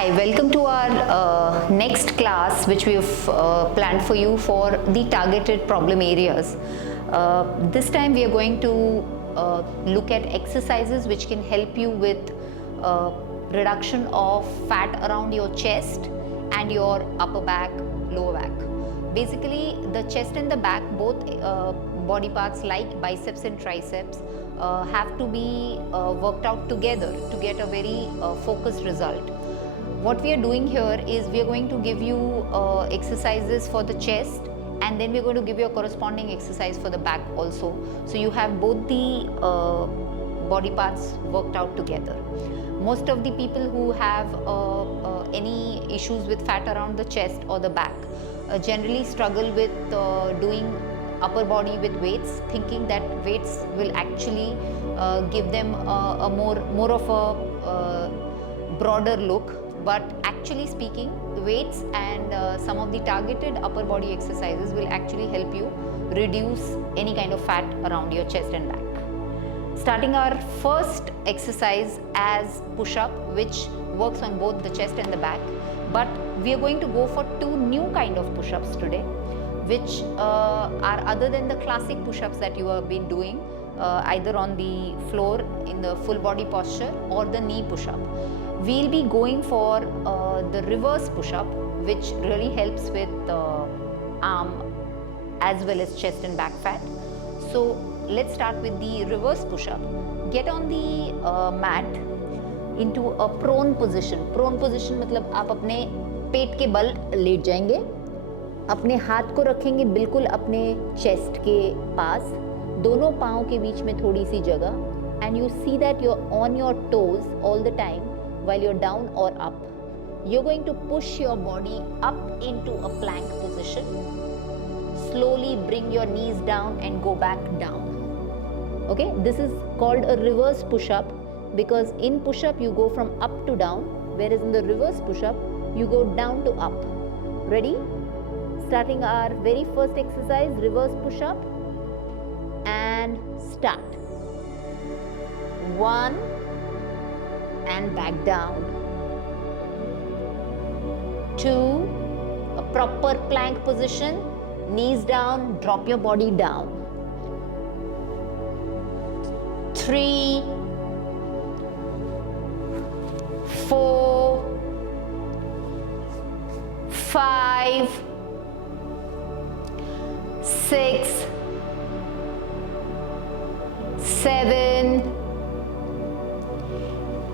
Hi, welcome to our next class which we've planned for you for the targeted problem areas. This time we are going to look at exercises which can help you with reduction of fat around your chest and your upper back, lower back. Basically, the chest and the back, both body parts like biceps and triceps, have to be worked out together to get a very focused result. What we are doing here is we are going to give you exercises for the chest, and then we're going to give you a corresponding exercise for the back also. So you have both the body parts worked out together. Most of the people who have any issues with fat around the chest or the back generally struggle with doing upper body with weights, thinking that weights will actually give them a more of a broader look. But actually speaking, weights and some of the targeted upper body exercises will actually help you reduce any kind of fat around your chest and back. Starting our first exercise as push-up, which works on both the chest and the back. But we are going to go for two new kind of push-ups today, which are other than the classic push-ups that you have been doing, either on the floor in the full body posture or the knee push-up. We'll be going for the reverse push-up, which really helps with arm as well as chest and back fat. So let's start with the reverse push-up. Get on the mat into a prone position. Prone position मतलब आप अपने पेट के बल late जाएंगे, अपने हाथ को रखेंगे बिल्कुल अपने चेस्ट के पास, दोनों पाँव के बीच में थोड़ी सी जगह, and you see that you're on your toes all the time while you're down or up. You're going to push your body up into a plank position. Slowly bring your knees down and go back down. Okay, this is called a reverse push-up because in push-up you go from up to down, whereas in the reverse push-up you go down to up. Ready? Starting our very first exercise, reverse push-up, and start. 1 and back down. 2, a proper plank position, knees down, drop your body down. 3, 4, 5, 6, 7,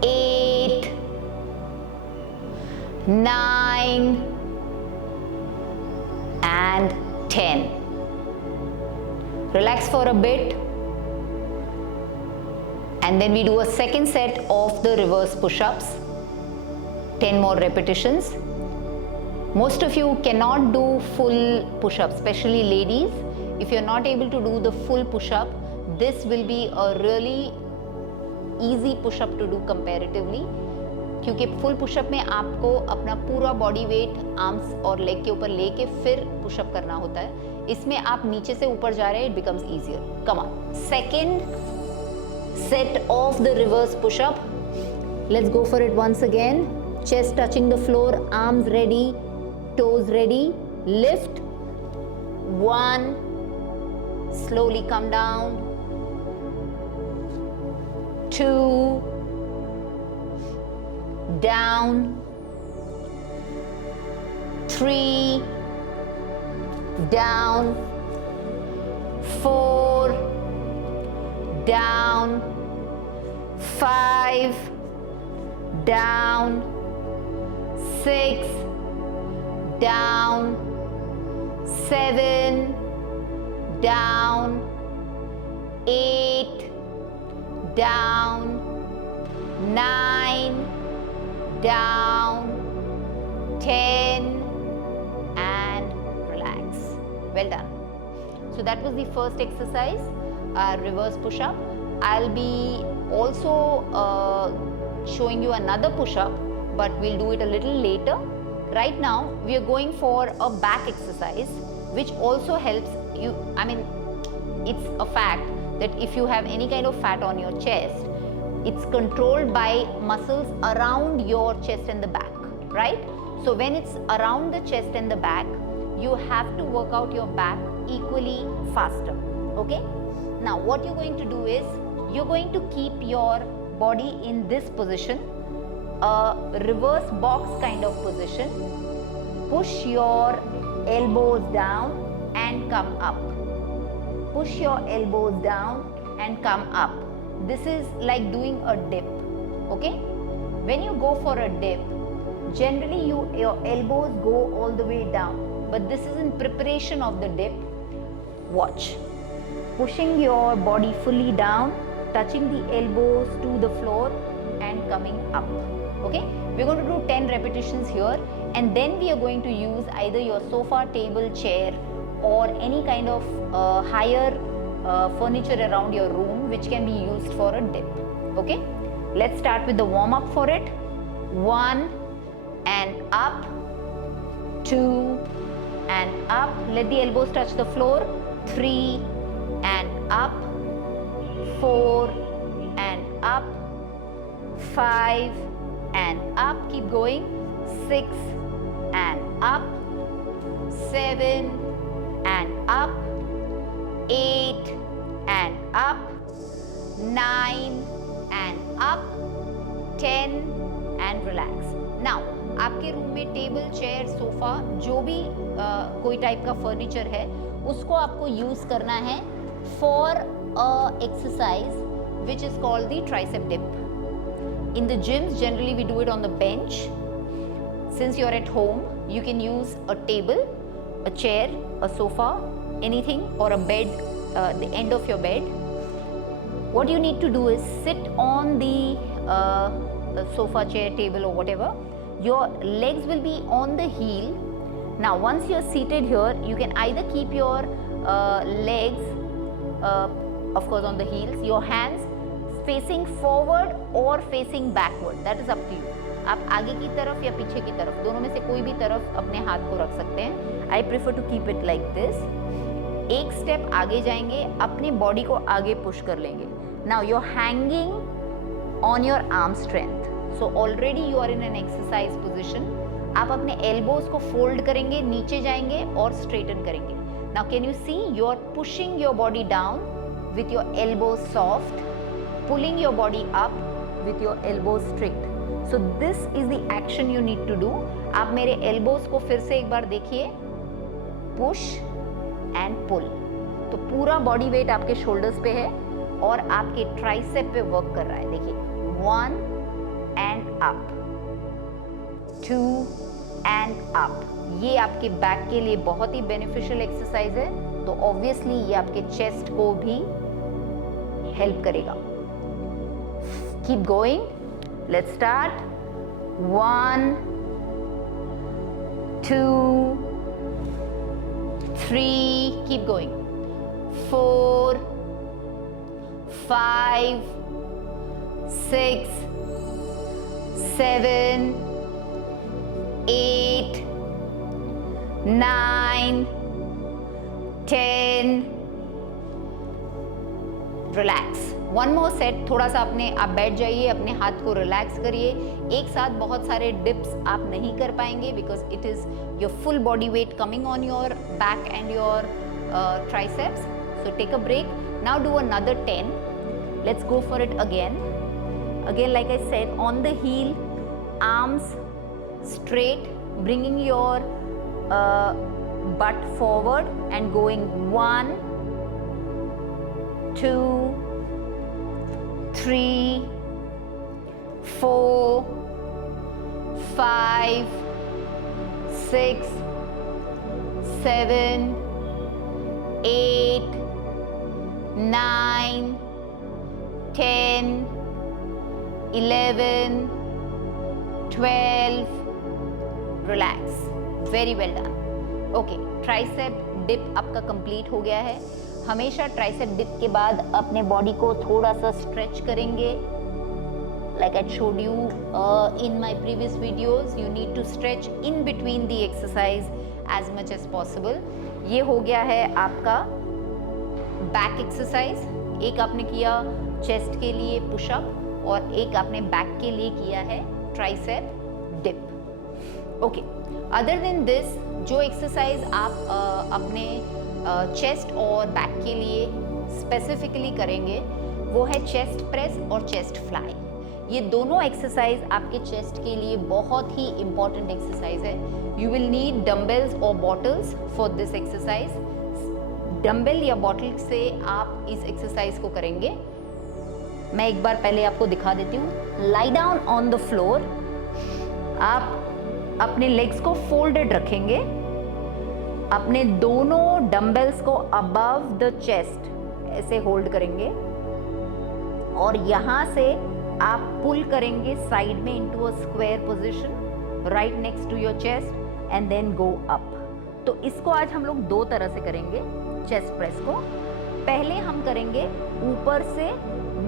8, 9 and 10. Relax for a bit, and then we do a second set of the reverse push-ups, 10 more repetitions. Most of you cannot do full push-ups, especially ladies. If you're not able to do the full push-up, this will be a really easy push-up to do comparatively, क्योंकि full pushup में आपको अपना पूरा body weight arms और leg के ऊपर लेके फिर पुशअप करना होता है. इसमें आप नीचे से ऊपर जा रहे हैं, it becomes easier. Come on. Second set of the reverse push up. Let's go for it once again. Chest touching the floor, arms ready, toes ready. Lift. 1, slowly come down. 2, down. 3, down. 4, down. 5, down. 6, down. 7, down. 8, down. 9, down. 10 and relax. Well done. So that was the first exercise, reverse push-up. I'll be also showing you another push-up, but we'll do it a little later. Right now we are going for a back exercise which also helps you. I mean, it's a fact that if you have any kind of fat on your chest, it's controlled by muscles around your chest and the back. right? So when it's around the chest and the back, you have to work out your back equally faster, okay? Now what you're going to do is, you're going to keep your body in this position, a reverse box kind of position. Push your elbows down and come up. Push your elbows down and come up. This is like doing a dip, okay? When you go for a dip, generally your elbows go all the way down, but this is in preparation of the dip. Watch. Pushing your body fully down, touching the elbows to the floor and coming up, okay? We're going to do 10 repetitions here, and then we are going to use either your sofa, table, chair or any kind of higher furniture around your room which can be used for a dip, okay? Let's start with the warm up for it. 1 and up, 2 and up, let the elbows touch the floor, 3 and up, 4 and up, 5 and up, keep going, 6 and up, 7 and up, 8 and up, 9 and up, 10 and relax. Now आपके room में table, chair, sofa, जो भी कोई type का furniture है, उसको आपको use करना है for a exercise which is called the tricep dip. In the gyms, generally we do it on the bench. Since you're at home, you can use a table, a chair, a sofa, anything, or a bed, the end of your bed. What you need to do is sit on the sofa, chair, table or whatever. Your legs will be on the heel. Now once you're seated here, you can either keep your legs of course on the heels, your hands facing forward or facing backward, that is up to you. आप आगे की तरफ या पीछे की तरफ, दोनों में से कोई भी तरफ अपने हाथ को रख सकते हैं. I prefer to keep it like this. एक स्टेप आगे जाएंगे, अपने बॉडी को आगे पुश कर लेंगे. Now you're hanging on your arm strength. So already you are in an exercise position. आप अपने elbows को fold करेंगे, नीचे जाएंगे और straighten करेंगे. Now can you see, you are pushing your body down with your elbows soft, pulling your body up with your elbows straight. So this is the action you need to do. आप मेरे elbows को फिर से एक बार देखिए, push and pull. तो पूरा body weight आपके shoulders पे है और आपके tricep पे work कर रहा है. देखिए, 1 and up, 2 and up. ये आपके बैक के लिए बहुत ही बेनिफिशियल एक्सरसाइज है, तो ऑब्वियसली ये आपके चेस्ट को भी हेल्प करेगा. Keep going, let's start. 1 2 3, keep going. 4 5 6 7 8 9 10. Relax. One more set. थोड़ा सा अपने आप बैठ जाइए, अपने हाथ को रिलैक्स करिए. एक साथ बहुत सारे डिप्स आप नहीं कर पाएंगे because it is your full body weight coming on your back and your triceps. So take a break. Now do another 10. Let's go for it again. Again, like I said, on the heel, arms straight, bringing your butt forward and going 1 2 3 4 5 6 7 8 9 10 11 12. Relax. Very well done. Okay, tricep dip आपका complete हो गया है. हमेशा tricep dip के बाद अपने body को थोड़ा सा स्ट्रेच करेंगे. Like I showed you in my previous videos, you need to stretch in between the exercise as much as possible. ये हो गया है आपका बैक एक्सरसाइज. एक आपने किया चेस्ट के लिए पुशअप और एक आपने बैक के लिए किया है tricep dip. Okay, other than this जो एक्सरसाइज आप अपने चेस्ट और बैक के लिए स्पेसिफिकली करेंगे वो है चेस्ट प्रेस और चेस्ट फ्लाई। ये दोनों एक्सरसाइज आपके चेस्ट के लिए बहुत ही इंपॉर्टेंट एक्सरसाइज है। यू विल नीड डम्बल्स और bottles for this exercise. Dumbbell या बॉटल से आप इस एक्सरसाइज को करेंगे। मैं एक बार पहले आपको दिखा देती हूँ। Lie down on the floor. आप अपने लेग्स को फोल्डेड रखेंगे, अपने दोनों डंबल्स को अबव द चेस्ट ऐसे होल्ड करेंगे और यहां से आप पुल करेंगे साइड में into a square position right next to your chest and then go up. तो इसको आज हम लोग दो तरह से करेंगे चेस्ट प्रेस को। पहले हम करेंगे ऊपर से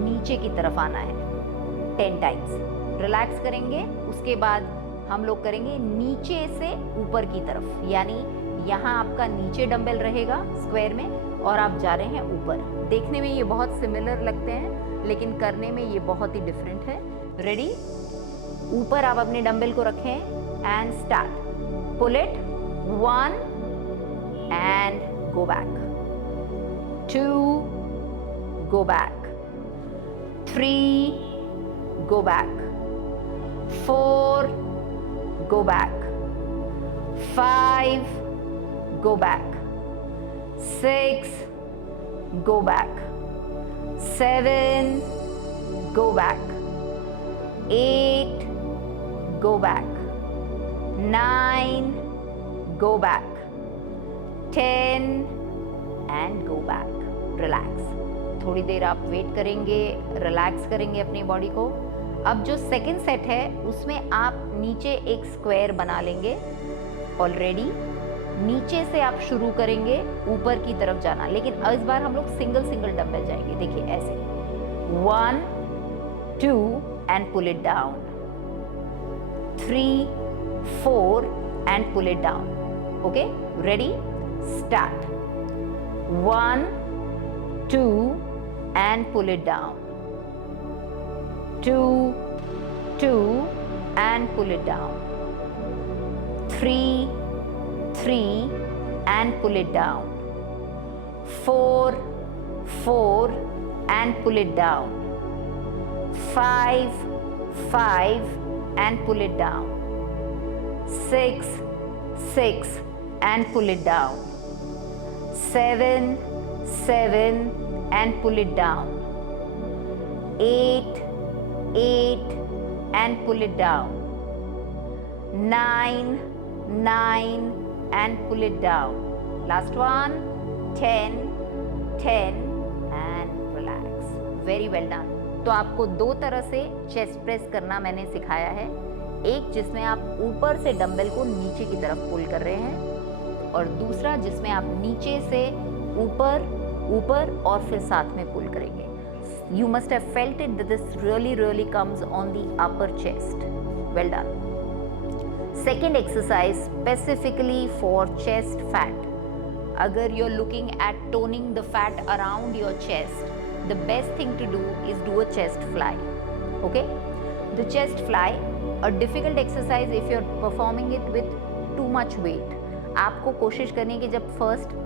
नीचे की तरफ आना है 10 टाइम्स, रिलैक्स करेंगे। उसके बाद हम लोग करेंगे नीचे से ऊपर की तरफ, यानी यहाँ आपका नीचे डंबल रहेगा स्क्वायर में और आप जा रहे हैं ऊपर। देखने में ये बहुत सिमिलर लगते हैं लेकिन करने में ये बहुत ही डिफरेंट है। रेडी? ऊपर आप अपने डंबल को रखें and start. Pull it, 1 and go back, 2 go back, 3 go back, 4 go back, 5 go back, 6 go back, 7 go back, 8 go back, 9 go back, 10 and go back. Relax. थोड़ी देर आप वेट करेंगे, relax करेंगे अपनी बॉडी को। अब जो सेकंड सेट है उसमें आप नीचे एक स्क्वायर बना लेंगे। ऑलरेडी नीचे से आप शुरू करेंगे ऊपर की तरफ जाना, लेकिन इस बार हम लोग सिंगल सिंगल डंबल जाएंगे। देखिए ऐसे 1 2 and pull it down, 3 4 and pull it down. Okay, ready? Start. 1 2 and pull it down, 2 2 and pull it down, 3 3 and pull it down, 4 4 and pull it down, 5 5 and pull it down, 6 6 and pull it down, 7 7 and pull it down, 8 8 and pull it down, 9 9 and pull it down, last one 10 10 and relax. Very well done. तो आपको दो तरह से chest press करना मैंने सिखाया है। एक जिसमें आप ऊपर से डंबल को नीचे की तरफ पुल कर रहे हैं और दूसरा जिसमें आप नीचे से ऊपर ऊपर और फिर साथ में पुल करेंगे। You must have felt it that this really comes on the upper chest. Well done. Second exercise specifically for chest fat. Agar you're looking at toning the fat around your chest, the best thing to do is do a chest fly. Okay? The chest fly, a difficult exercise if you're performing it with too much weight. आपको कोशिश करनी है कि जब first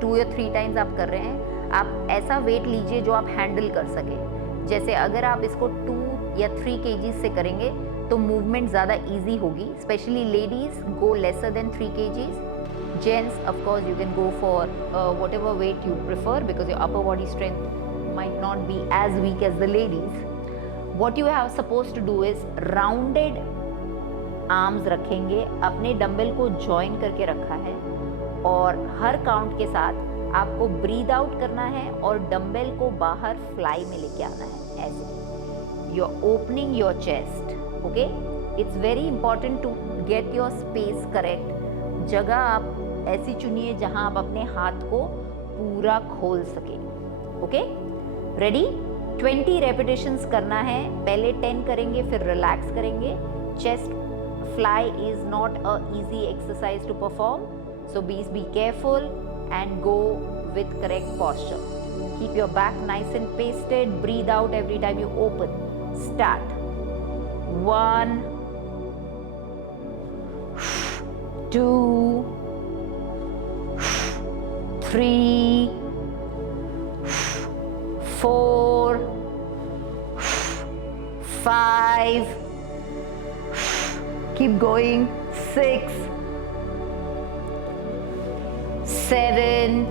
2 या 3 times आप कर रहे हैं आप ऐसा वेट लीजिए जो आप हैंडल कर सके। जैसे अगर आप इसको 2 या 3 kg से करेंगे तो मूवमेंट ज़्यादा इजी होगी। Specially ladies go lesser than 3 kg. Gents of course you can go for whatever weight you prefer because your upper body strength might not be as weak as the ladies. What you have supposed to do is rounded arms रखेंगे, अपने dumbbell को join करके रखा है और हर count के साथ आपको ब्रीद आउट करना है और डंबल को बाहर फ्लाई में लेके आना है। ऐसे you are opening your chest. Okay, it's very important to get your space correct. जगह आप ऐसी चुनिए जहां आप अपने हाथ को पूरा खोल सके। Okay, ready? 20 रेपिटेशंस करना है। पहले 10 करेंगे फिर रिलैक्स करेंगे। Chest fly is not a easy exercise to perform, so be careful and go with correct posture. Keep your back nice and pasted. Breathe out every time you open. Start. 1 2, 3, 4, 5, keep going, 6, 7,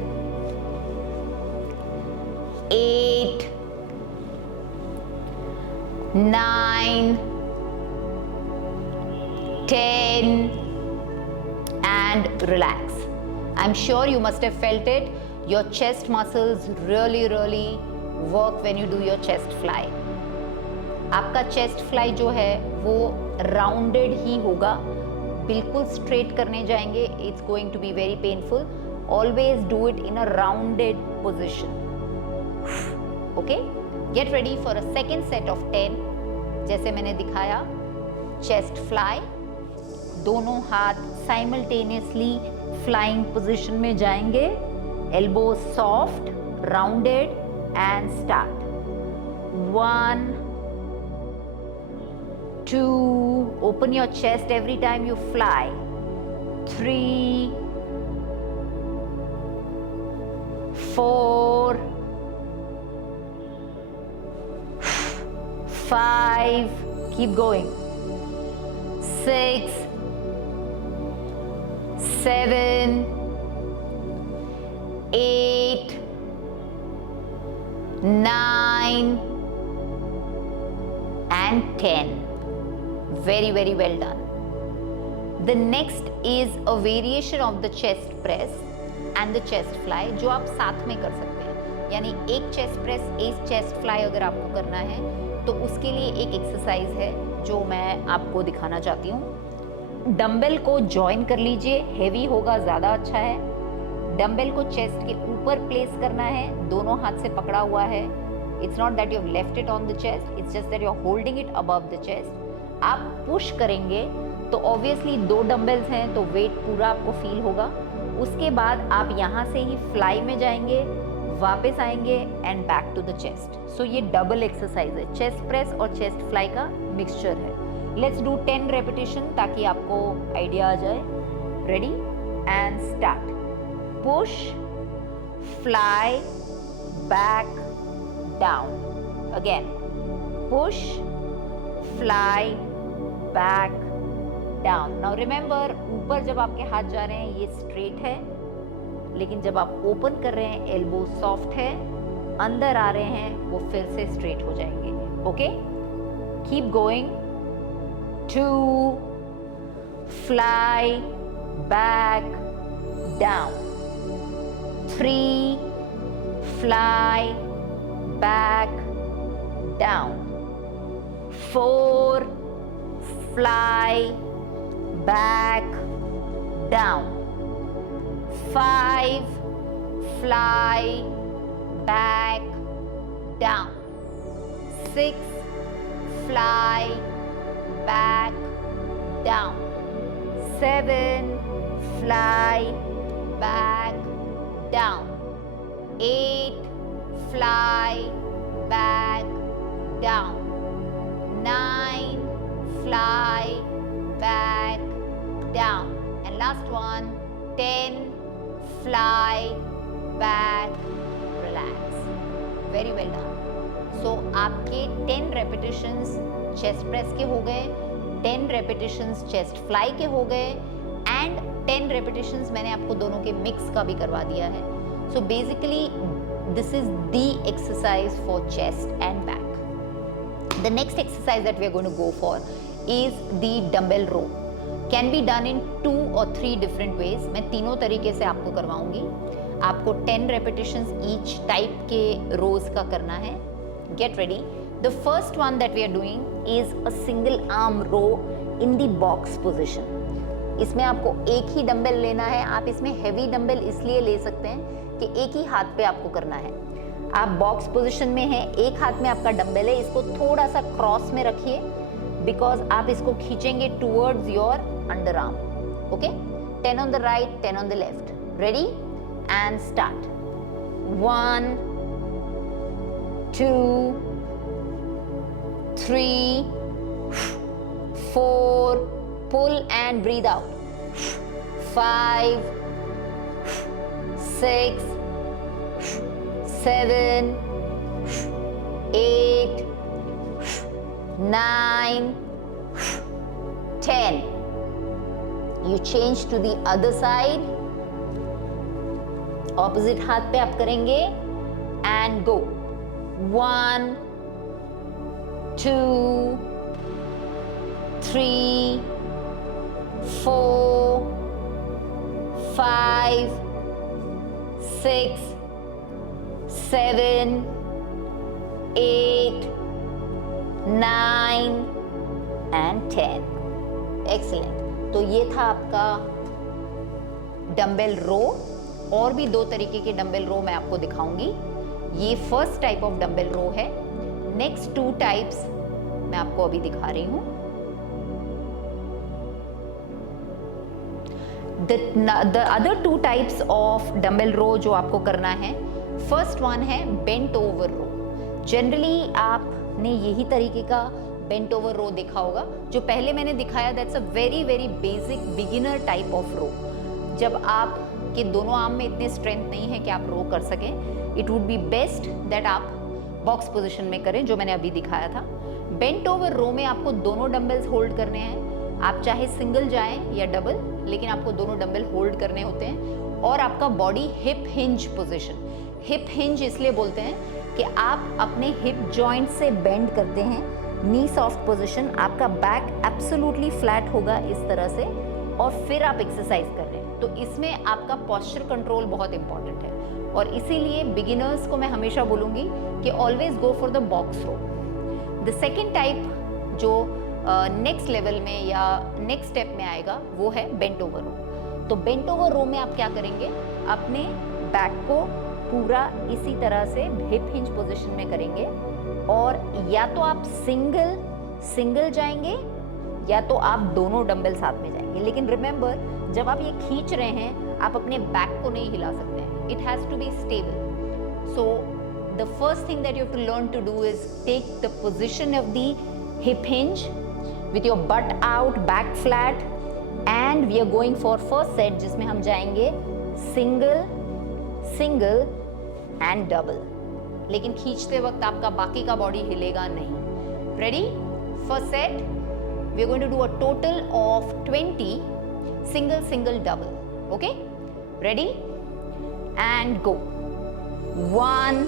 8, 9, 10, and relax. I'm sure you must have felt it. Your chest muscles really work when you do your chest fly. आपका chest fly जो है वो rounded ही होगा, बिल्कुल straight करने जाएंगे, it's going to be very painful. Always do it in a rounded position. Okay, get ready for a second set of 10. जैसे मैंने दिखाया, चेस्ट फ्लाई, दोनों हाथ साइमल्टेनियसली फ्लाइंग पोजिशन में जाएंगे. Elbow soft, rounded, and start. 1, 2, open your chest every time you fly. 3, 4, 5, keep going. 6, 7, 8, 9, and 10. Very well done. The next is a variation of the chest press and the chest fly, जो आप साथ में कर सकते हैं. यानी एक chest press, एक chest fly अगर आपको करना है तो उसके लिए एक एक्सरसाइज है जो मैं आपको दिखाना चाहती हूँ. डंबल को ज्वाइन कर लीजिए, हेवी होगा, ज़्यादा अच्छा है. डंबल को चेस्ट के ऊपर प्लेस करना है, दोनों हाथ से पकड़ा हुआ है. It's not that you have left it on the chest, it's just that you are holding it above the chest. आप पुश करेंगे तो ऑब्वियसली 2 डंबल्स हैं तो वेट पूरा आपको फील होगा. उसके बाद आप यहाँ से ही फ्लाई में जाएंगे, वापस आएंगे and back to the chest. So ये डबल एक्सरसाइज है, चेस्ट प्रेस और चेस्ट फ्लाई का मिक्सचर है. लेट्स डू 10 रेपिटेशन ताकि आपको आइडिया आ जाए. Ready and start. Push, fly, back, down. Again push, fly, back, down. Now remember, ऊपर जब आपके हाथ जा रहे हैं ये स्ट्रेट है, लेकिन जब आप ओपन कर रहे हैं एल्बो सॉफ्ट है, अंदर आ रहे हैं वो फिर से स्ट्रेट हो जाएंगे. Okay, keep going. 2, fly, back, down. 3, fly, back, down. 4, fly, back, down. 5, fly, back, down. 6, fly, back, down. 7, fly, back, down. 8, fly, back, down. 9, fly, back, down. And last one, 10, fly, back, relax. Very well done. So आपके 10 repetitions chest press के हो गए, 10 repetitions chest fly के हो गए, and 10 repetitions मैंने आपको दोनों के mix का भी करवा दिया है. So basically this is the exercise for chest and back. The next exercise that we are going to go for is the dumbbell row. Can be done in 2 or 3 different ways. मैं तीनों तरीके से आपको करवाऊंगी. आपको 10 repetitions each type के rows का करना है. Get ready. The first one that we are doing is a single arm row in the box position. इसमें आपको एक ही डंबल लेना है. आप इसमें हेवी डंबल इसलिए ले सकते हैं कि एक ही हाथ पे आपको करना है. आप बॉक्स पोजीशन में हैं, एक हाथ में आपका डंबल है, इसको थोड़ा सा क्रॉस में रखिए बिकॉज आप इसको खींचेंगे towards your under arm. Okay, 10 on the right, 10 on the left. Ready and start. 1, 2, 3, 4, pull and breathe out. 5, 6, 7, 8, 9, 10. You change to the other side. Opposite हाथ पे आप करेंगे and go. 1, 2, 3, 4, 5, 6, 7, 8, 9 and 10. Excellent. तो ये था आपका डंबल रो. और भी 2 तरीके के डंबल रो मैं आपको दिखाऊंगी. ये फर्स्ट टाइप ऑफ डंबल रो है. नेक्स्ट 2 टाइप्स मैं आपको अभी दिखा रही हूं. The other 2 types of dumbbell row जो आपको करना है, फर्स्ट वन है bent over row. जनरली आपने यही तरीके का bent over row देखा होगा. जो पहले मैंने दिखाया that's a very very basic beginner type of row. जब आपके दोनों आर्म में इतने स्ट्रेंथ नहीं है कि आप रो कर सकें, it would be best that आप बॉक्स पोजिशन में करें, जो मैंने अभी दिखाया था. बेंट ओवर रो में आपको दोनों डंबल्स होल्ड करने हैं. आप चाहे सिंगल जाएं या डबल, लेकिन आपको दोनों डंबल होल्ड करने होते हैं. और आपका body hip hinge position. Hip hinge इसलिए बोलते हैं कि आप अपने हिप जॉइंट से बेंड करते हैं. नी सॉफ्ट पोजिशन, आपका बैक एब्सोल्युटली फ्लैट होगा इस तरह से, और फिर आप एक्सरसाइज कर रहे हैं. तो इसमें आपका पोस्चर कंट्रोल बहुत इंपॉर्टेंट है. और इसीलिए बिगिनर्स को मैं हमेशा बोलूँगी कि always go for the box row. The second type जो नेक्स्ट लेवल में या नेक्स्ट स्टेप में आएगा वो है बेंट ओवर रो. तो बेंट ओवर रो में आप क्या करेंगे, अपने बैक को पूरा इसी तरह से हिप हिंज पोजीशन में करेंगे. और या तो आप सिंगल जाएंगे या तो आप दोनों डंबल साथ में जाएंगे. लेकिन रिमेंबर, जब आप ये खींच रहे हैं आप अपने बैक को नहीं हिला सकते हैं. It has to be stable. So the first thing that you have to learn to do is take the position of the hip hinge with your butt out, back flat, and we are going for first set जिसमें हम जाएंगे single and double. लेकिन खींचते वक्त आपका बाकी का body हिलेगा नहीं. Ready? First set, we are going to do a total of 20 single, double. Okay? Ready? And go. 1,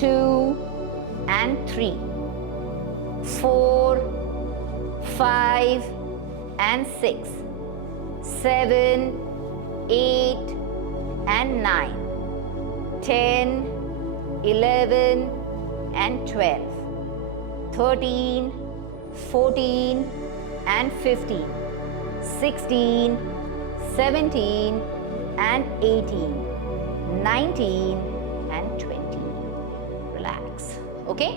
2 and 3, 4, 5 and 6, 7, 8 and 9, 10, 11 and 12, 13, 14 and 15, 16, 17 and 18, 19 and 20. Relax. Okay?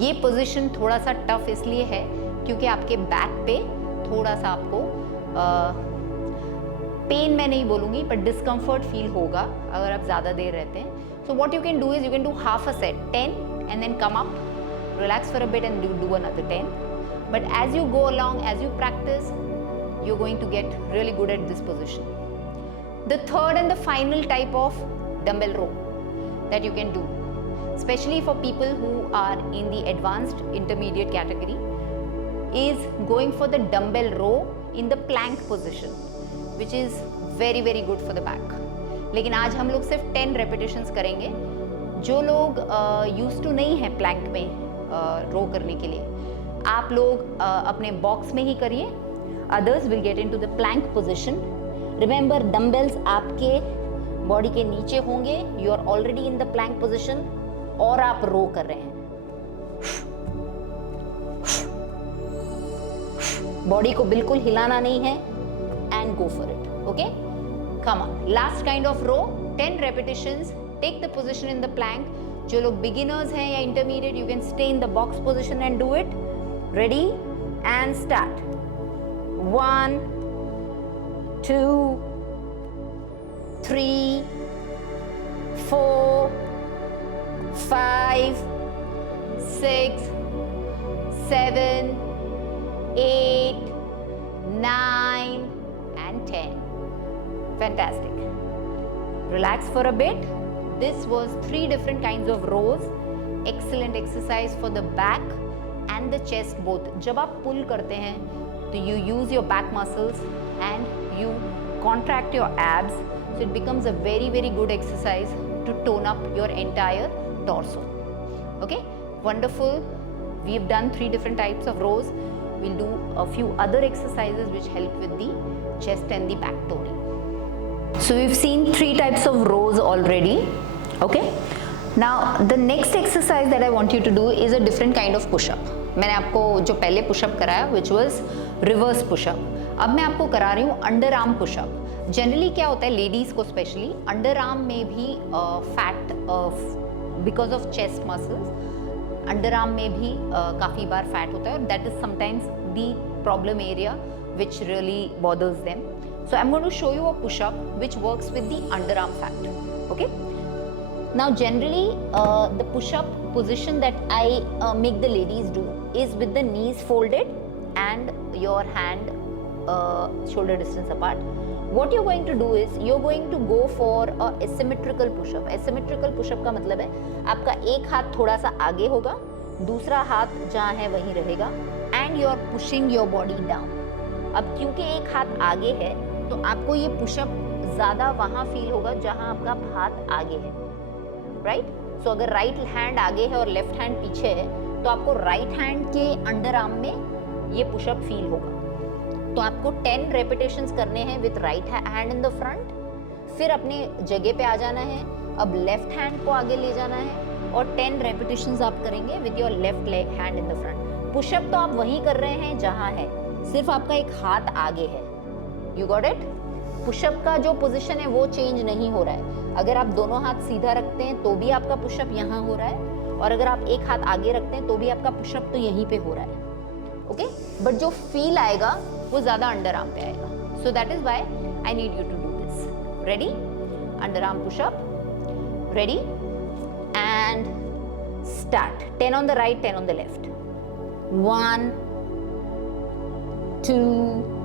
ये पोजीशन थोड़ा सा टफ इसलिए है क्योंकि आपके बैक पे थोड़ा सा आपको पेन मैं नहीं बोलूँगी बट डिस्कम्फर्ट फील होगा अगर आप ज़्यादा देर रहते हैं. So what you can do is you can do half a set 10 and then come up, relax for a bit and do another 10. But as you go along, as you practice, you're going to get really good at this position. The third and the final type of dumbbell row that you can do, especially for people who are in the advanced intermediate category, is going for the dumbbell row in the plank position, which is very very good for the back. लेकिन आज हम लोग सिर्फ 10 repetitions करेंगे. जो लोग use to नहीं हैं प्लैंक में रो करने के लिए, आप लोग अपने बॉक्स में ही करिए. Others will get in to the plank position. Remember, dumbbells आपके बॉडी के नीचे होंगे. You are already in the plank position और आप रो कर रहे हैं. बॉडी को बिल्कुल हिलाना नहीं है and go for it. Okay, come on. Last kind of row, 10 repetitions. Take the position in the plank. जो लोग बिगिनर्स हैं या intermediate, you can stay in the box position and do it. Ready and start. 1, 2, 3, 4, 5, 6, 7, 8, 9 and 10. Fantastic. Relax for a bit. This was 3 different kinds of rows. Excellent exercise for the back and the chest both. जब आप pull करते हैं तो you use your back muscles and you contract your abs. So it becomes a very, very good exercise to tone up your entire torso. Okay, wonderful. We've done 3 different types of rows. We'll do a few other exercises which help with the chest and the back toning. So we've seen 3 types of rows already. Okay. Now the next exercise that I want you to do is a different kind of push-up. मैंने आपको जो पहले push-up कराया which was reverse push-up. अब मैं आपको करा रही हूँ अंडर आर्म पुशअप. जनरली क्या होता है लेडीज को स्पेशली अंडर आर्म में भी fat because of chest muscles under arm में भी काफ़ी बार फैट होता है और that is sometimes the problem area which really bothers them. So I'm going to show you a push-up which works with the underarm fat. Okay. Now generally the push-up position that I make the ladies do is with the knees folded and your hand shoulder distance apart. What you're going to do is you're going to go for a asymmetrical push-up. Asymmetrical push-up का मतलब है आपका एक हाथ थोड़ा सा आगे होगा, दूसरा हाथ जहाँ है वहीं रहेगा and you're pushing your body down. अब क्योंकि एक हाथ आगे है तो आपको ये पुशअप ज़्यादा वहाँ फील होगा जहाँ आपका हाथ आगे है, राइट. सो अगर राइट हैंड आगे है और लेफ्ट हैंड पीछे है तो आपको राइट हैंड के अंडर आर्म में ये पुशअप फील होगा. तो आपको 10 रेपिटेशंस करने हैं with right hand in the front. फिर अपने जगह पे आ जाना है. अब लेफ्ट हैंड को आगे ले जाना है और 10 रेपिटेशंस आप करेंगे with your left hand in the front. Push up तो आप वहीं कर रहे हैं जहाँ है, सिर्फ आपका एक हाथ आगे है. You got it. पुशअप का जो पोजीशन है वो चेंज नहीं हो रहा है. अगर आप दोनों हाथ सीधा रखते हैं तो भी आपका पुशअप यहाँ हो रहा है और अगर आप एक हाथ आगे रखते हैं तो भी आपका पुशअप तो यहीं पे हो रहा है. ओके, बट जो फील आएगा वो ज़्यादा अंडर आर्म पे आएगा. So that is why I need you to do this. Ready? Under arm pushup. Ready and start. 10 on the right, 10 on the left. 1 2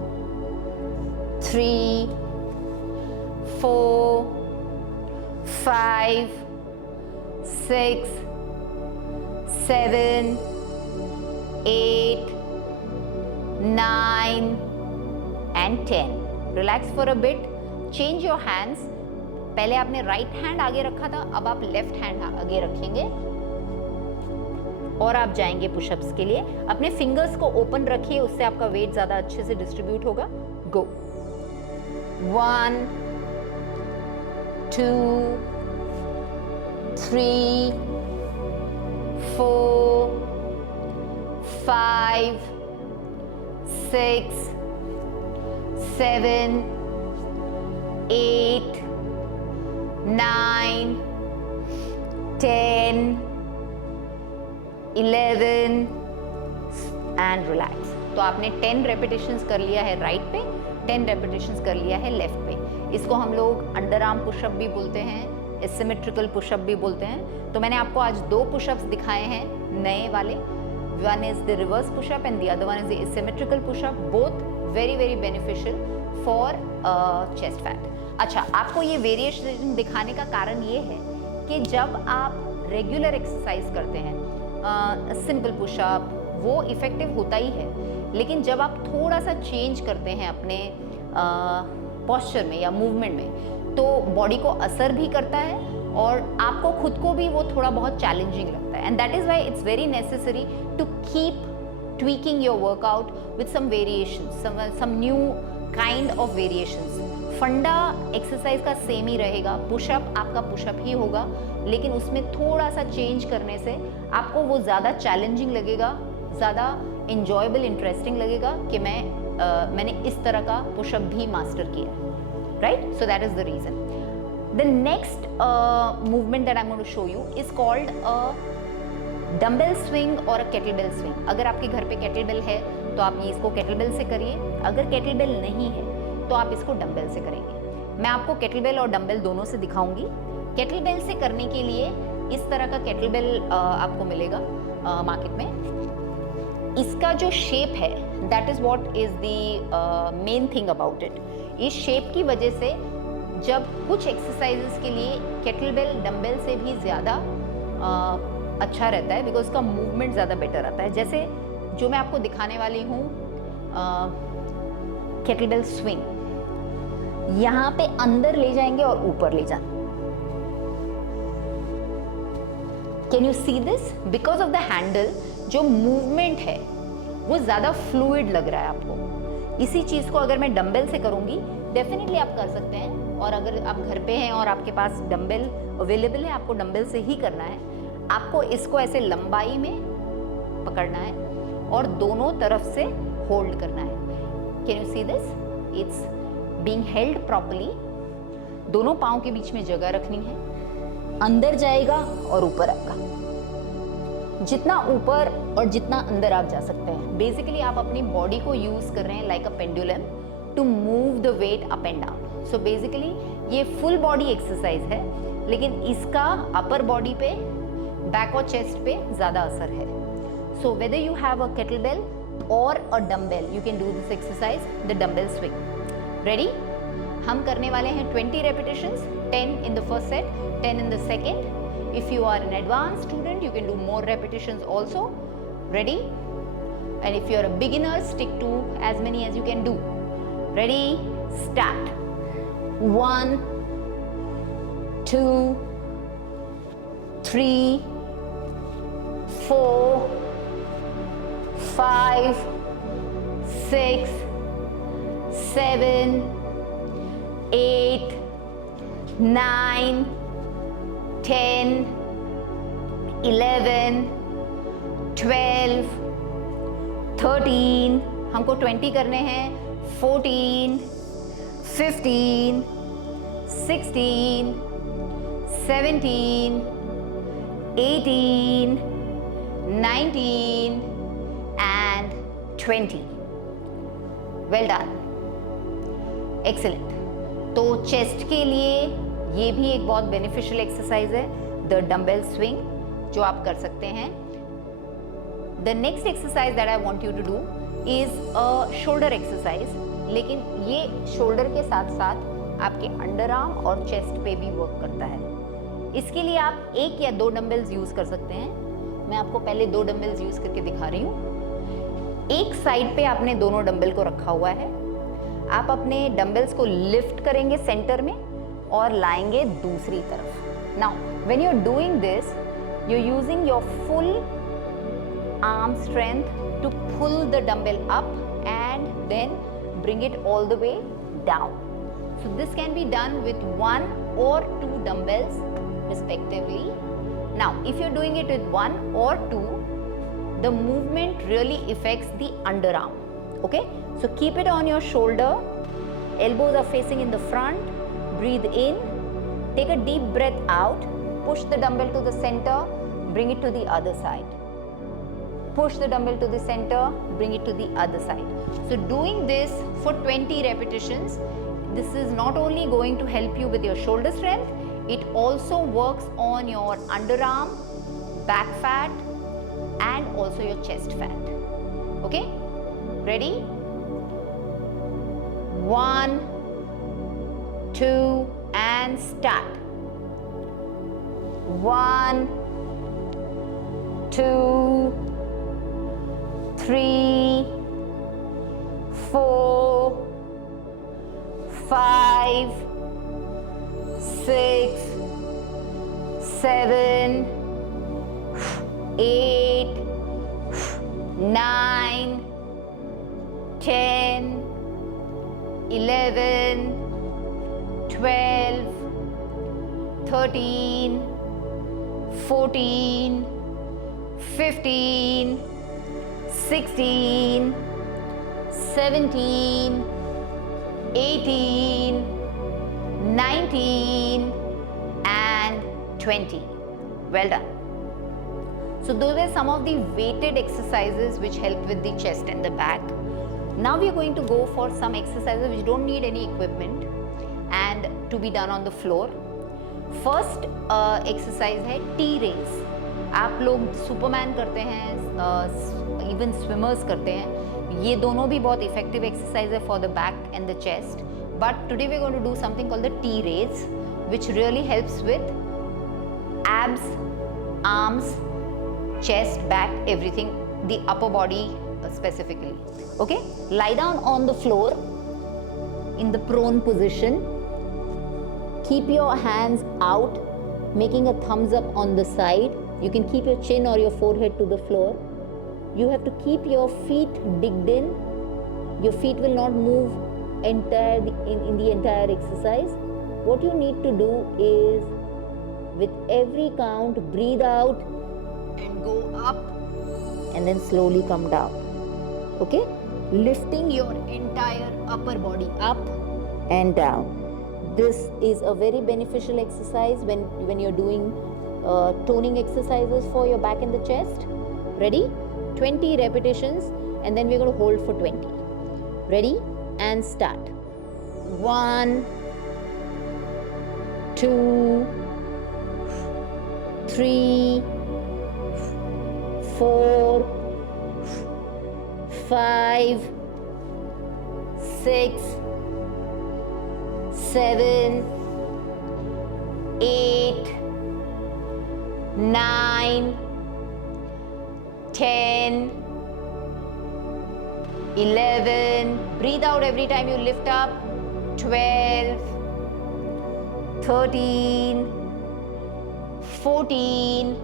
3 4 5 6 7 8 9 and 10. Relax for a bit. Change your hands. पहले आपने right hand आगे रखा था, अब आप left hand आगे रखेंगे और आप जाएंगे पुशअप्स के लिए. अपने फिंगर्स को ओपन रखिए, उससे आपका वेट ज़्यादा अच्छे से डिस्ट्रीब्यूट होगा. गो. 1 2 3 4 5 6 7 8 9 10 11 एंड रिलैक्स. तो आपने 10 रेपिटेशंस कर लिया है राइट पे, 10 रेपिटेशंस कर लिया है लेफ्ट पे. इसको हम लोग अंडर आर्म पुशअप भी बोलते हैं, एसिमेट्रिकल पुशअप भी बोलते हैं. तो मैंने आपको आज 2 पुशअप्स दिखाए हैं नए वाले. One is the reverse pushup and the other one is the asymmetrical pushup. Both very very beneficial for chest fat. अच्छा, आपको ये वेरिएशन दिखाने का कारण ये है कि जब आप रेगुलर एक्सरसाइज करते हैं, सिंपल पुशअप वो इफेक्टिव होता ही है, लेकिन जब आप थोड़ा सा चेंज करते हैं अपने पोस्चर में या मूवमेंट में तो बॉडी को असर भी करता है और आपको खुद को भी वो थोड़ा बहुत चैलेंजिंग लगता है. And that is why it's very necessary to keep tweaking your workout with some variations, some new kind of variations. फंडा एक्सरसाइज का सेम ही रहेगा. पुशअप आपका पुशअप ही होगा, लेकिन उसमें थोड़ा सा चेंज करने से आपको वो ज़्यादा चैलेंजिंग लगेगा, ज़्यादा enjoyable, इंटरेस्टिंग लगेगा कि मैंने इस तरह का पुशअप भी मास्टर किया. Right? So that is the reason. The next movement that I am going to show you is called dumbbell swing और केटलबेल स्विंग. अगर आपके घर पे केटलबेल है तो आप ये इसको केटलबेल से करिए. अगर केटलबेल नहीं है तो आप इसको डम्बल से करेंगे. मैं आपको केटलबेल और डम्बल दोनों से दिखाऊंगी. केटलबेल से करने के लिए इस तरह का केटलबेल आपको मिलेगा मार्केट में. इसका जो शेप है that is what is the main thing about it. इस शेप की वजह से जब कुछ एक्सरसाइजेस के लिए केटलबेल डंबल से भी ज़्यादा अच्छा रहता है, बिकॉज उसका मूवमेंट ज़्यादा बेटर आता है। जैसे जो मैं आपको दिखाने वाली हूँ केटलबेल स्विंग, यहाँ पे अंदर ले जाएंगे और ऊपर ले जाएंगे। Can you see this? Because of the handle जो मूवमेंट है वो ज़्यादा फ्लूइड लग रहा है आपको। इसी चीज़ को अगर मैं डंबल से करूँगी, डेफिनेटली आप कर सकते हैं। और अगर आप घर पे हैं और आपके पास डंबल अवेलेबल है, आपको डंबल से ही करना है। आपको इसको ऐसे लंबाई में पकड़ना है और दोनों तरफ से होल्ड करना है। Can you see this? It's being held properly. दोनों पाँव के बीच में जगह रखनी है, अंदर जाएगा और ऊपर आएगा। जितना ऊपर और जितना अंदर आप जा सकते हैं। बेसिकली आप अपनी बॉडी को यूज कर रहे हैं like a pendulum to move the weight up and down. So basically ये फुल बॉडी एक्सरसाइज है, लेकिन इसका अपर बॉडी पे, बैक और चेस्ट पे ज्यादा असर है। So whether you have a kettlebell और a dumbbell, you can do this exercise, the dumbbell swing. Ready? हम करने वाले हैं 20 repetitions, 10 in the first set, 10 in the second. If you are an advanced student, you can do more repetitions also. Ready? And if you are a beginner, stick to as many as you can do. Ready? Start. 1, 2, 3, 4, 5, 6, 7, 8, 9, 10, 11, 12, 13, हमको 20 करने हैं, 14, 15, 16, 17, 18, 19 and 20. Well done. Excellent. तो chest के लिए ये भी एक बहुत बेनिफिशियल एक्सरसाइज है, द डंबल स्विंग, जो आप कर सकते हैं। The next exercise that I want you to do is a shoulder exercise, लेकिन ये शोल्डर के साथ साथ आपके अंडर आर्म और चेस्ट पे भी वर्क करता है। इसके लिए आप 1 या 2 डंबल्स यूज कर सकते हैं। मैं आपको पहले 2 डंबल्स यूज करके दिखा रही हूँ। एक साइड पे आपने दोनों डंबल को रखा हुआ है। आप अपने डंबल्स को लिफ्ट करेंगे सेंटर में और लाएंगे दूसरी तरफ। Now when you are doing this, you are using your full arm strength to pull the dumbbell up and then bring it all the way down. So this can be done with 1 or 2 dumbbells respectively. Now if you're doing it with 1 or 2, the movement really affects the underarm. Okay, so keep it on your shoulder, elbows are facing in the front, breathe in, take a deep breath out, push the dumbbell to the center, bring it to the other side. Push the dumbbell to the center, bring it to the other side. So doing this for 20 repetitions, this is not only going to help you with your shoulder strength, it also works on your underarm, back fat and also your chest fat. Okay? Ready? 1, 2 and start. 1, 2, 3, 4, 5, 6, 7, 8, 9, 10, 11, 12, 13, 14, 15, 16, 17, 18, 19 and 20. Well done. So those were some of the weighted exercises which help with the chest and the back. Now we are going to go for some exercises which don't need any equipment and to be done on the floor. First exercise है T-raise. आप लोग Superman करते हैं, even swimmers करते हैं। ये दोनों भी बहुत इफेक्टिव एक्सरसाइज है for the back and the chest. But today we're going to do something called the T-raise, which really helps with abs, arms, chest, back, everything, the upper body specifically. Okay, lie down on the floor in the prone position. Keep your hands out, making a thumbs up on the side. You can keep your chin or your forehead to the floor. You have to keep your feet digged in. Your feet will not move in the entire exercise. What you need to do is, with every count, breathe out and go up and then slowly come down. Okay? Lifting your entire upper body up and down. This is a very beneficial exercise when you're doing toning exercises for your back and the chest. Ready? 20 repetitions, and then we're going to hold for 20. Ready? And start. 1, 2, 3, 4, 5, 6, 7, 8, 9, 10, 11, breathe out every time you lift up, 12, 13, 14,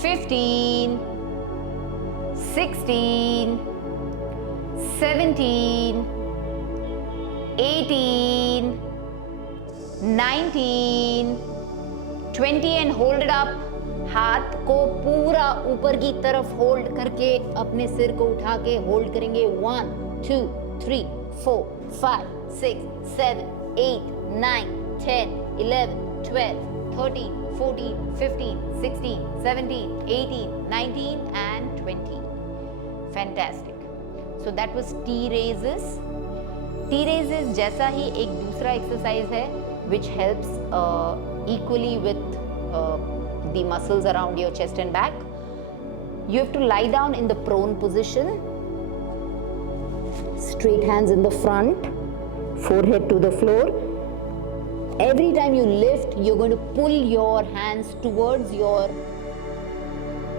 15, 16, 17, 18, 19, 20 and hold it up. हाथ को पूरा ऊपर की तरफ hold करके अपने सिर को उठा के होल्ड करेंगे. 1, 2, 3, 4, 5, 6, 7, 8, 9, 10, 11, 12, 13, 14, 15, 16, 17, 18, 19 and 20. Fantastic. So that was T-raises. T-raises जैसा ही एक दूसरा exercise है which helps equally with the muscles around your chest and back. You have to lie down in the prone position. Straight hands in the front, forehead to the floor. Every time you lift, you're going to pull your hands towards your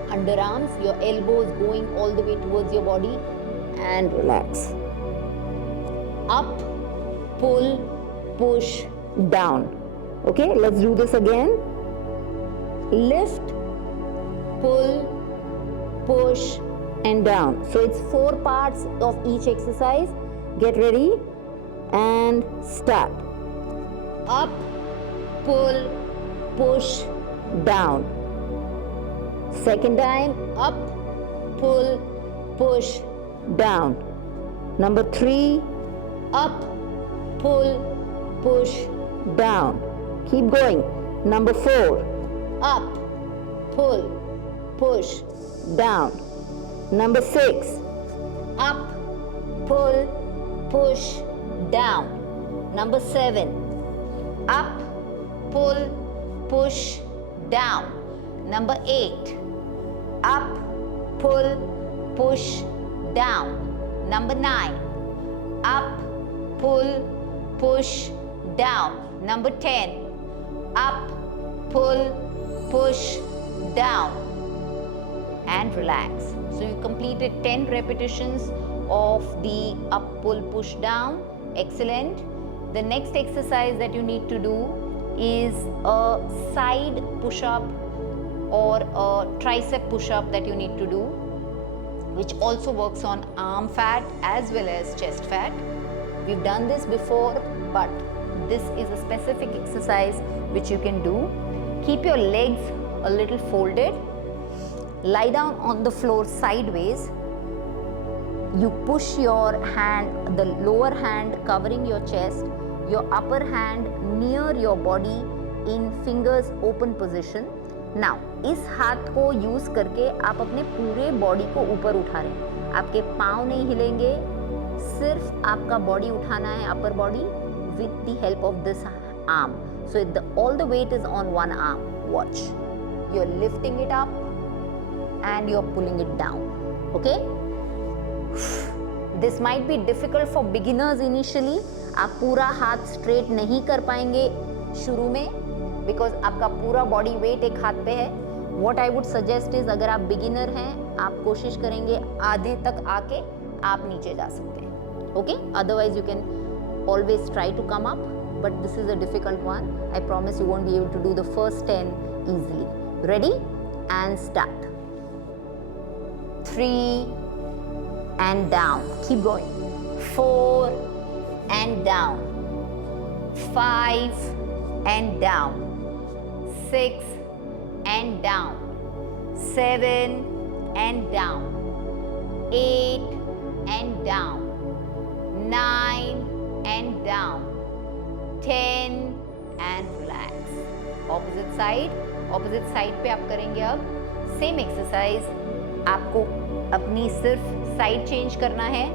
underarms, your elbows going all the way towards your body, and relax. Up, pull, push, down. Okay, let's do this again. Lift, pull, push and down. So it's 4 parts of each exercise. Get ready and start. Up, pull, push, down. Second time, up, pull, push, down. Number 3, up, pull, push, down. Keep going. Number 4, up, pull, push, down. Number 6, up, pull, push, down. Number 7, up, pull, push, down. Number 8, up, pull, push, down. Number 9, up, pull, push, down. Number 10, up, pull, push, down, and relax. So you completed 10 repetitions of the up, pull, push, down. Excellent. The next exercise that you need to do is a side push-up or a tricep push-up that you need to do, which also works on arm fat as well as chest fat. We've done this before, but this is a specific exercise which you can do. Keep your legs a little folded. Lie down on the floor sideways. You push your hand, the lower hand covering your chest, your upper hand near your body in fingers open position. Now, इस हाथ को use करके आप अपने पूरे body को ऊपर उठा रहे हैं. आपके पाँव नहीं हिलेंगे, सिर्फ आपका बॉडी उठाना है, upper body, with the help of this arm. So all the weight is on one arm. Watch. You're lifting it up and you're pulling it down. Okay? This might be difficult for beginners initially, आप पूरा हाथ straight नहीं कर पाएंगे शुरू में because आपका पूरा बॉडी वेट एक हाथ पे है। What I would suggest is, अगर आप बिगिनर हैं आप कोशिश करेंगे आधे तक आके आप नीचे जा सकते हैं, okay. Otherwise you can always try to come up, but this is a difficult one. I promise you won't be able to do the first 10 easily. Ready? And start. 3 and down. Keep going. 4 and down. 5 and down. 6 and down. 7 and down. 8 and down. 9 and down. 10 and relax. Opposite side. Opposite side पे आप करेंगे अब same exercise. आपको अपनी सिर्फ side change करना है,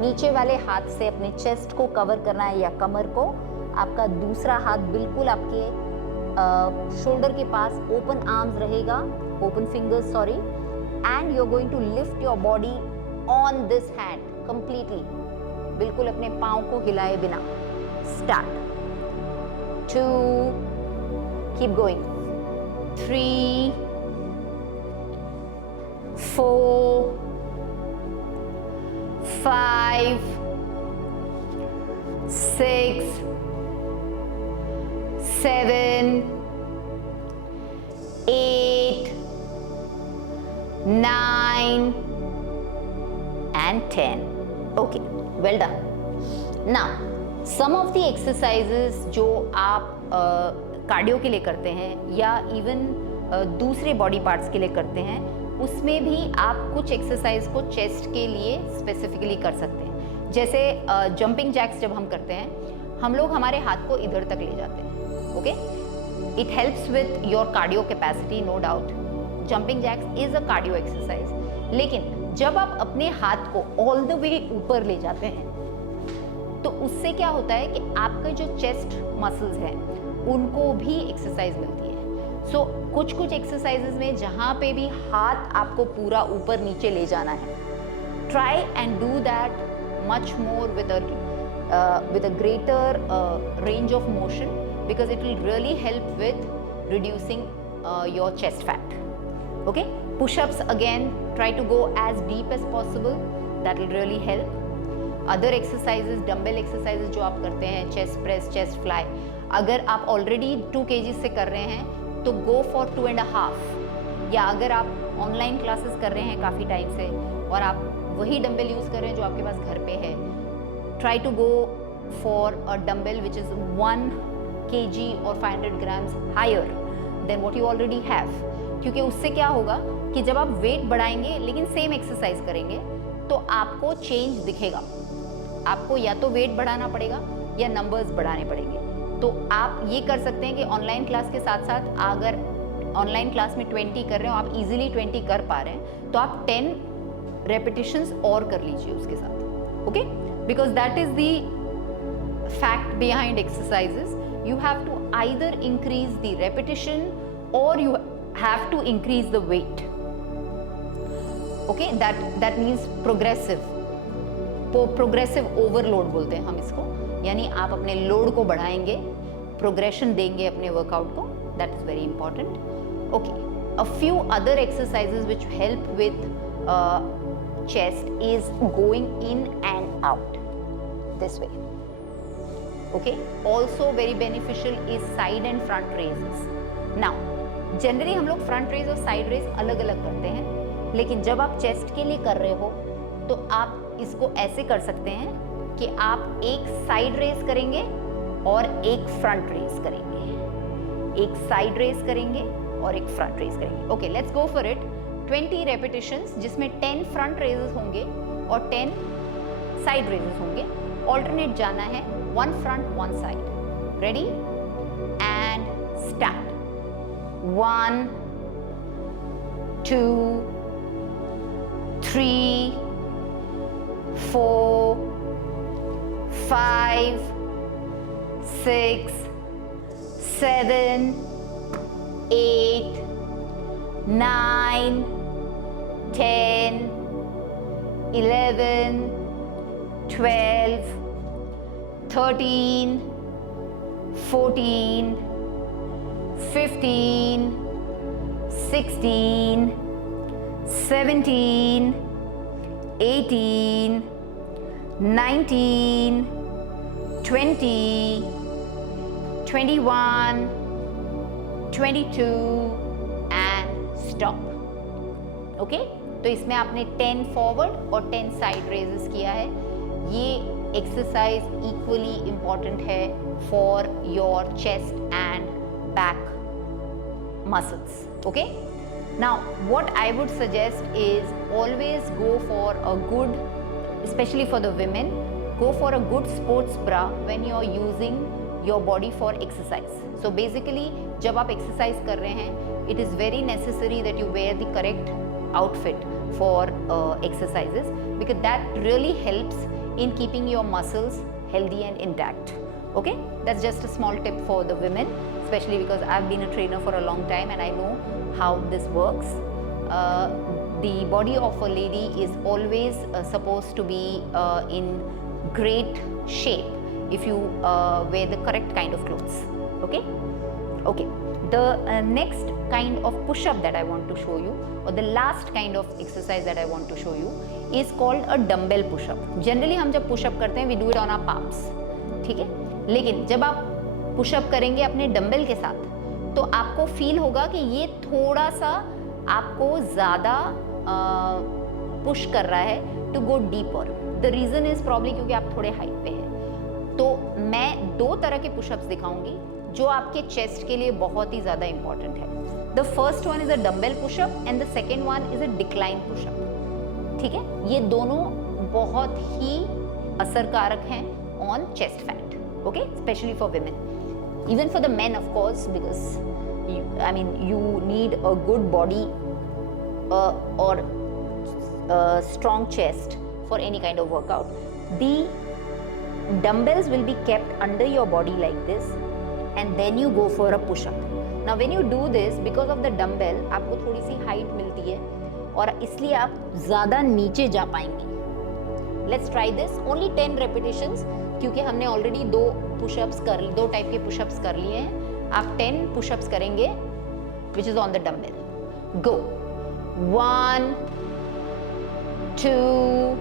नीचे वाले हाथ से अपने चेस्ट को कवर करना है या कमर को। आपका दूसरा हाथ बिल्कुल आपके शोल्डर के पास ओपन आर्म्स रहेगा, open fingers sorry, and you are going to lift your body on this hand completely, बिल्कुल अपने पाँव को हिलाए बिना। Start. 2, keep going. 3, 4, 5, 6, 7, 8, 9 and 10. Okay, well done. Now, some of the exercises जो आप कार्डियो के लिए करते हैं या इवन दूसरे बॉडी पार्ट्स के लिए करते हैं, उसमें भी आप कुछ एक्सरसाइज को चेस्ट के लिए स्पेसिफिकली कर सकते हैं। जैसे जंपिंग जैक्स जब हम करते हैं, हम लोग हमारे हाथ को इधर तक ले जाते हैं, okay. It helps with your cardio capacity, no doubt. Jumping jacks is a cardio exercise. लेकिन जब आप अपने हाथ को ऑल द वे ऊपर ले जाते हैं तो उससे क्या होता है कि आपके जो चेस्ट मसल्स हैं उनको भी एक्सरसाइज मिलती है। सो कुछ कुछ एक्सरसाइजेज में जहाँ पे भी हाथ आपको पूरा ऊपर नीचे ले जाना है, try and do that much more with a greater range of motion because it will really help with reducing your chest fat, okay. Pushups again try to go as deep as possible, that will really help. Other exercises, dumbbell exercises जो आप करते हैं, chest press, chest fly, अगर आप already 2 kg से कर रहे हैं तो गो फॉर 2.5, या अगर आप ऑनलाइन क्लासेस कर रहे हैं काफ़ी टाइम से और आप वही डंबल यूज़ कर रहे हैं जो आपके पास घर पे है, try to go for a dumbbell which is 1 kg और 500 grams higher than what you already have. क्योंकि उससे क्या होगा कि जब आप वेट बढ़ाएंगे लेकिन सेम एक्सरसाइज करेंगे तो आपको चेंज दिखेगा। आपको या तो वेट बढ़ाना पड़ेगा या नंबर्स बढ़ाने पड़ेंगे। तो आप ये कर सकते हैं कि ऑनलाइन क्लास के साथ साथ अगर ऑनलाइन क्लास में 20 कर रहे हो, आप इजीली 20 कर पा रहे हैं, तो आप 10 रेपिटेशंस और कर लीजिए उसके साथ, okay. Because that is the fact behind exercises. You have to either increase the repetition और you have to increase the weight, okay. That means progressive overload बोलते हैं हम इसको, यानी आप अपने लोड को बढ़ाएंगे, प्रोग्रेशन देंगे अपने वर्कआउट को, that is very important, okay. A few other exercises which help with chest is going in and out this way, okay. Also very beneficial is side and front raises. Now generally हम लोग front raise और side raise अलग अलग करते हैं, लेकिन जब आप चेस्ट के लिए कर रहे हो तो आप इसको ऐसे कर सकते हैं कि आप एक साइड रेस करेंगे और एक फ्रंट रेस करेंगे, एक साइड रेस करेंगे और एक फ्रंट रेस करेंगे, okay. Let's go for it. 20 repetitions जिसमें 10 फ्रंट रेजेस होंगे और 10 साइड रेजेस होंगे, ऑल्टरनेट जाना है, 1 front 1 side. Ready and start. 1 2 3 4 5 6 7 8 9 10 11 12, 13, 14, 15, 16, 17, 18, 19, 20, 21, 22 and stop. Okay तो इसमें आपने 10 फॉरवर्ड और 10 साइड रेजेस किया है. ये एक्सरसाइज इक्वली इम्पॉर्टेंट है for your chest and back muscles. Okay now what I would suggest is always go for a good, especially for the women, go for a good sports bra when you are using your body for exercise. So basically जब आप exercise कर रहे हैं it is very necessary that you wear the correct outfit for exercises because that really helps in keeping your muscles healthy and intact. Okay, that's just a small tip for the women, especially because I've been a trainer for a long time and I know how this works. The body of a lady is always supposed to be in great shape if you wear the correct kind of clothes. Okay, the next kind of push-up that I want to show you, or the last kind of exercise that I want to show you, is called a dumbbell push-up. Generally हम जब push-up करते हैं we do it on our palms, ठीक है. लेकिन जब आप pushup करेंगे अपने डंबल के साथ तो आपको फील होगा कि ये थोड़ा सा आपको ज़्यादा पुश कर रहा है to go deeper. The reason is probably क्योंकि आप थोड़े हाइट पे हैं. तो मैं 2 तरह के पुशअप्स दिखाऊंगी जो आपके चेस्ट के लिए बहुत ही ज़्यादा इंपॉर्टेंट है. The first one is a dumbbell pushup and the second one is a decline pushup. ठीक है, ये दोनों बहुत ही असरकारक हैं on chest fat. Okay, especially for women, even for the men of course, because you need a good body or strong chest for any kind of workout. The dumbbells will be kept under your body like this and then you go for a push-up. Now when you do this, because of the dumbbell आपको थोड़ी सी height मिलती है और इसलिए आप ज़्यादा नीचे जा पाएंगे. Let's try this. Only 10 repetitions क्योंकि हमने ऑलरेडी 2 टाइप के पुशअप्स कर लिए हैं. आप 10 पुशअप्स करेंगे which is on the dumbbell. Go 1 2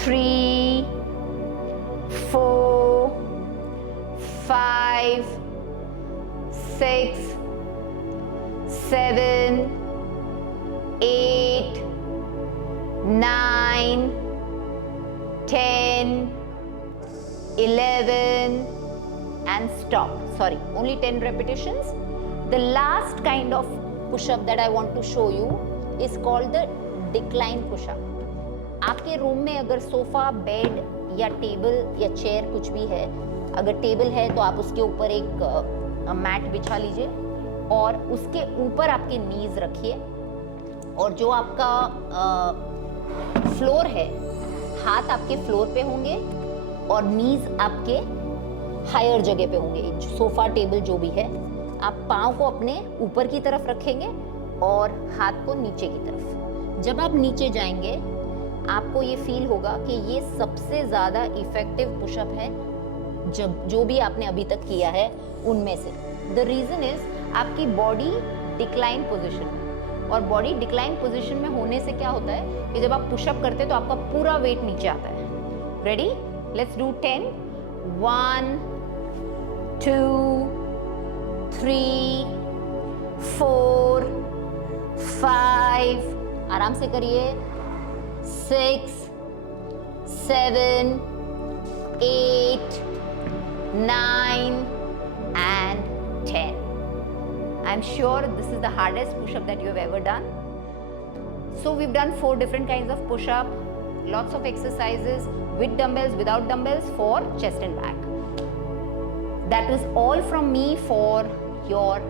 3 4 5 6 7 8 9 10 11 and stop. Sorry, only 10 repetitions. The last kind of push-up that I want to show you is called the decline push-up. आपके room में अगर sofa, bed या table या chair कुछ भी है, अगर table है तो आप उसके ऊपर एक मैट बिछा लीजिए और उसके ऊपर आपके नीज रखिए और जो आपका फ्लोर है, हाथ आपके फ्लोर पे होंगे और नीज आपके हायर जगह पे होंगे. सोफा, टेबल जो भी है, आप पाँव को अपने ऊपर की तरफ रखेंगे और हाथ को नीचे की तरफ. जब आप नीचे जाएंगे आपको ये फील होगा कि ये सबसे ज़्यादा इफेक्टिव पुशअप है जो भी आपने अभी तक किया है उनमें से. द रीज़न इज आपकी बॉडी डिक्लाइन पोजिशन में, और बॉडी डिक्लाइन पोजिशन में होने से क्या होता है कि जब आप पुशअप करते हैं तो आपका पूरा वेट नीचे आता है. रेडी? Let's do 10. 1 2 3 4 5. आराम से करिए. 6 7 8 9 and 10. I'm sure this is the hardest push-up that you have ever done. So we've done 4 different kinds of push-up, lots of exercises with dumbbells, without dumbbells for chest and back. That is all from me for your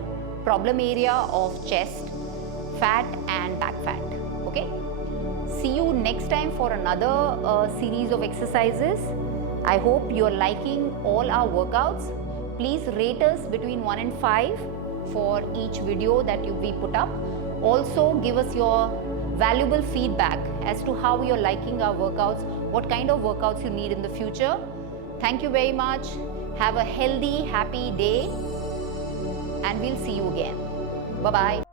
problem area of chest fat and back fat. Okay, see you next time for another series of exercises. I hope you're liking all our workouts. Please rate us between 1 and 5 for each video that we put up. Also give us your valuable feedback as to how you're liking our workouts, what kind of workouts you need in the future. Thank you very much. Have a healthy, happy day, and we'll see you again. Bye-bye.